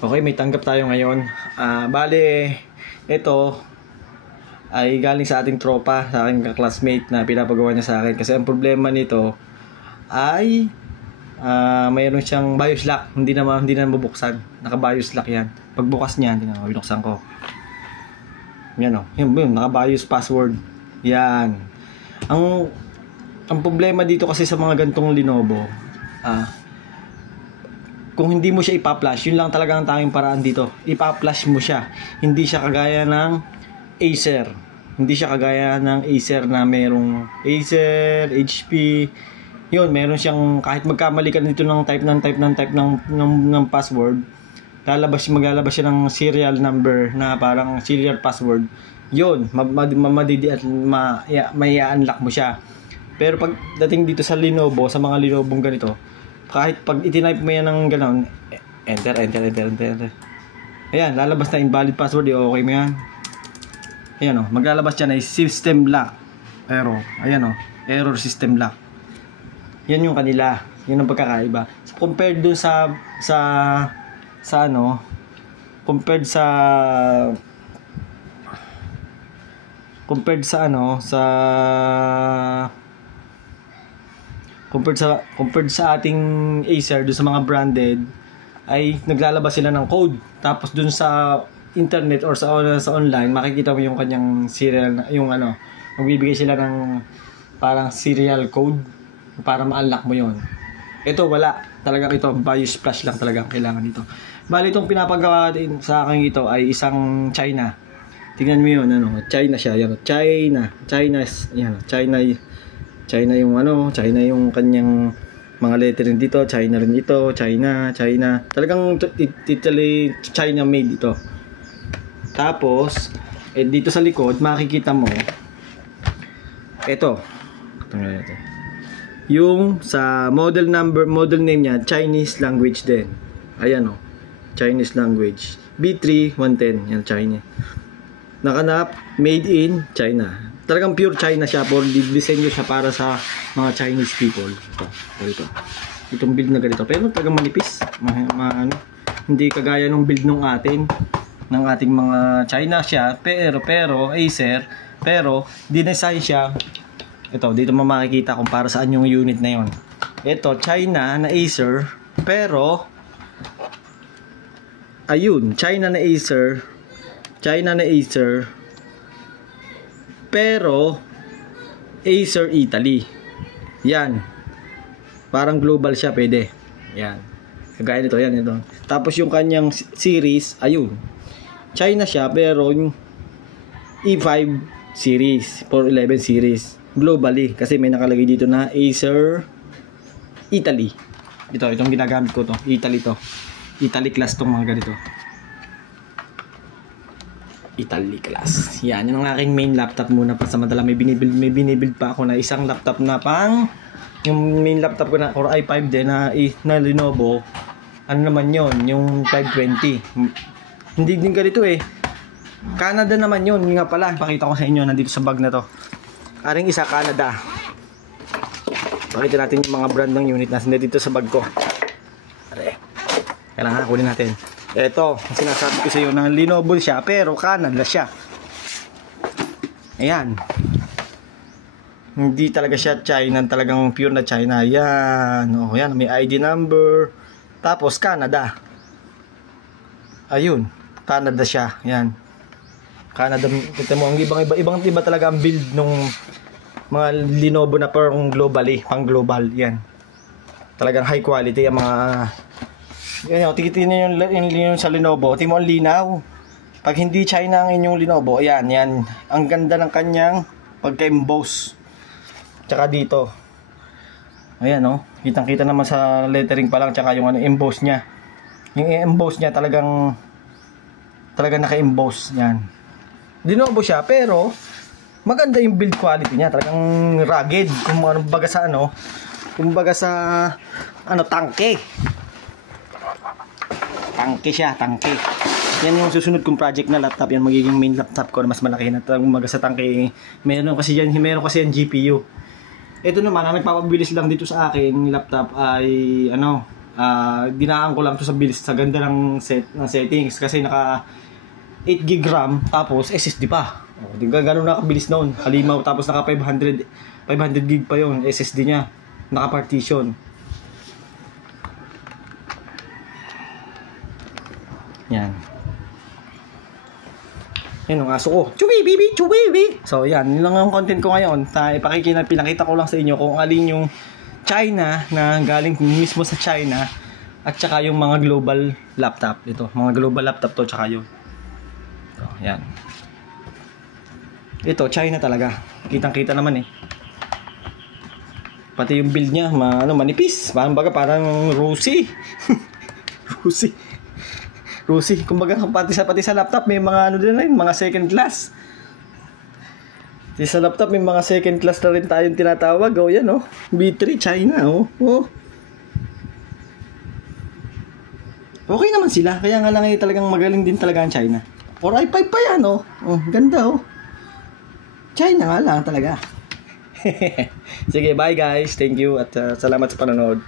Okay, may tanggap tayo ngayon. Bale, ito ay galing sa ating tropa, sa aking classmate na pinapagawa niya sa akin. Kasi ang problema nito ay mayroon siyang BIOS lock. Hindi na mabuksan. Naka-BIOS lock yan. Pagbukas niya, hindi na binuksan ko. Yan o. Yun, naka-BIOS password. Yan. Ang problema dito kasi sa mga gantong Lenovo, kung hindi mo siya ipa-flash, yun lang talaga ang tanging paraan dito. Ipa-flash mo siya. Hindi siya kagaya ng Acer. Hindi siya kagaya ng Acer na merong Acer, HP. Yun, meron siyang kahit magkamali ka dito ng type ng password, maglalabas siya ng serial number na parang serial password. Yun, may unlock mo siya. Pero pag dating dito sa Lenovo, sa mga Lenovo ganito, kahit pag ititype mo yan ng gano'n, enter. Ayan, lalabas na invalid password, okay mo yan. Ayan o, maglalabas dyan ay system lock. Error, ayan o, error system lock. Yan yung kanila, yun ang pagkakaiba. So, compared dun sa ating Acer, doon sa mga branded, ay naglalabas sila ng code. Tapos doon sa internet or sa online, makikita mo yung kanyang serial, magbibigay sila ng parang serial code para ma-unlock mo yon. Ito wala. Talagang ito, BIOS flash lang talaga ang kailangan dito. Bali, itong pinapagawa din sa akin ito ay isang China. Tingnan mo yun, China siya. Yan, China yung kanyang mga lettering dito. China rin ito. China. Talagang totally China made ito. Tapos, dito sa likod, makikita mo, ito. Yung sa model name niya, Chinese language din. Ayan Chinese language. B3110, yan China. Nakanap, made in China. Talagang pure China siya, for disenyo siya para sa mga Chinese people. Ito. Itong build na ganito. Pero talagang manipis. Hindi kagaya ng build ng ating mga China siya. Pero Acer. Pero dinesign siya. Ito, dito mo makikita kung para saan yung unit na yon. Ito, China na Acer. Pero, ayun, China na Acer. Pero Acer Italy. Yan. Parang global siya, pwede. Yan. Kagaya nito, yan ito. Tapos yung kanyang series, ayun. China siya, pero yung E5 series, 411 series. Globally, kasi may nakalagay dito na Acer Italy. Itong ginagamit ko to. Italy to. Italy class tong mga ganito. Italy class. Yan, yun ang aking main laptop muna pa samantala may binibuild pa ako na isang laptop na yung main laptop ko na Core i5 din na Lenovo. Ano naman yon, yung 520. Hindi din ganito Canada naman yun. Nga pala, pakita ko sa inyo nandito sa bag na to. Aring isa Canada. Pakita natin yung mga brand ng unit na dito sa bag ko. Kailangan kunin natin. Ito, sinasabi ko sa iyo na Lenovo siya, pero Canada siya. Ayan. Hindi talaga siya China, talagang pure na China. Ayan, yan, may ID number. Tapos Canada. Ayun, Canada siya. Ayan. Canada, kita mo, ang ibang talaga ang build nung mga Lenovo na pang global. Yan. Talagang high quality ang mga. Yan, tikitin yung sa Lenovo. Tingnan mo ang linaw. Pag hindi China ang inyong Lenovo, ayan. Ang ganda ng kanyang pagka-emboss. Tsaka dito. Ayan, kitang-kita naman sa lettering pa lang. Tsaka yung emboss niya. Yung emboss niya talagang naka-emboss. Yan. Lenovo siya, pero maganda yung build quality niya. Talagang rugged. Kumbaga sa tangke. Tangke. Yan yung susunod kong project na laptop. Yan magiging main laptop ko na mas malaki na umaga sa tangke. Meron kasi yan GPU. Ito naman, ang nagpapabilis lang dito sa akin laptop ay Dinaan ko lang to sa bilis, sa ganda ng settings kasi naka 8 gig RAM tapos SSD pa. Di ba gano'n nakabilis noon? Halimaw tapos naka 500 gig pa yon SSD niya. Naka partition. Yan. Yan ang aso ko. Chubi bibi, chubi bibi. So yan, yun lang ang content ko ngayon. Pinakita ko lang sa inyo kung alin yung China na galing mismo sa China at saka yung mga global laptop. Ito, mga global laptop to tsaka yun. So, yan. Ito, China talaga. Kitang-kita naman eh. Pati yung build niya, manipis. Parang Rusi. Rusi. Kumbaga, pati sa laptop, may mga din rin, mga second class. Sa laptop, may mga second class na rin tayong tinatawag. Oh, yan oh. B3, China oh. Okay naman sila. Kaya nga lang talagang magaling din talaga ang China. Or i5 pa yan oh. Oh, ganda oh. China nga lang talaga. Sige, bye guys. Thank you at salamat sa panonood.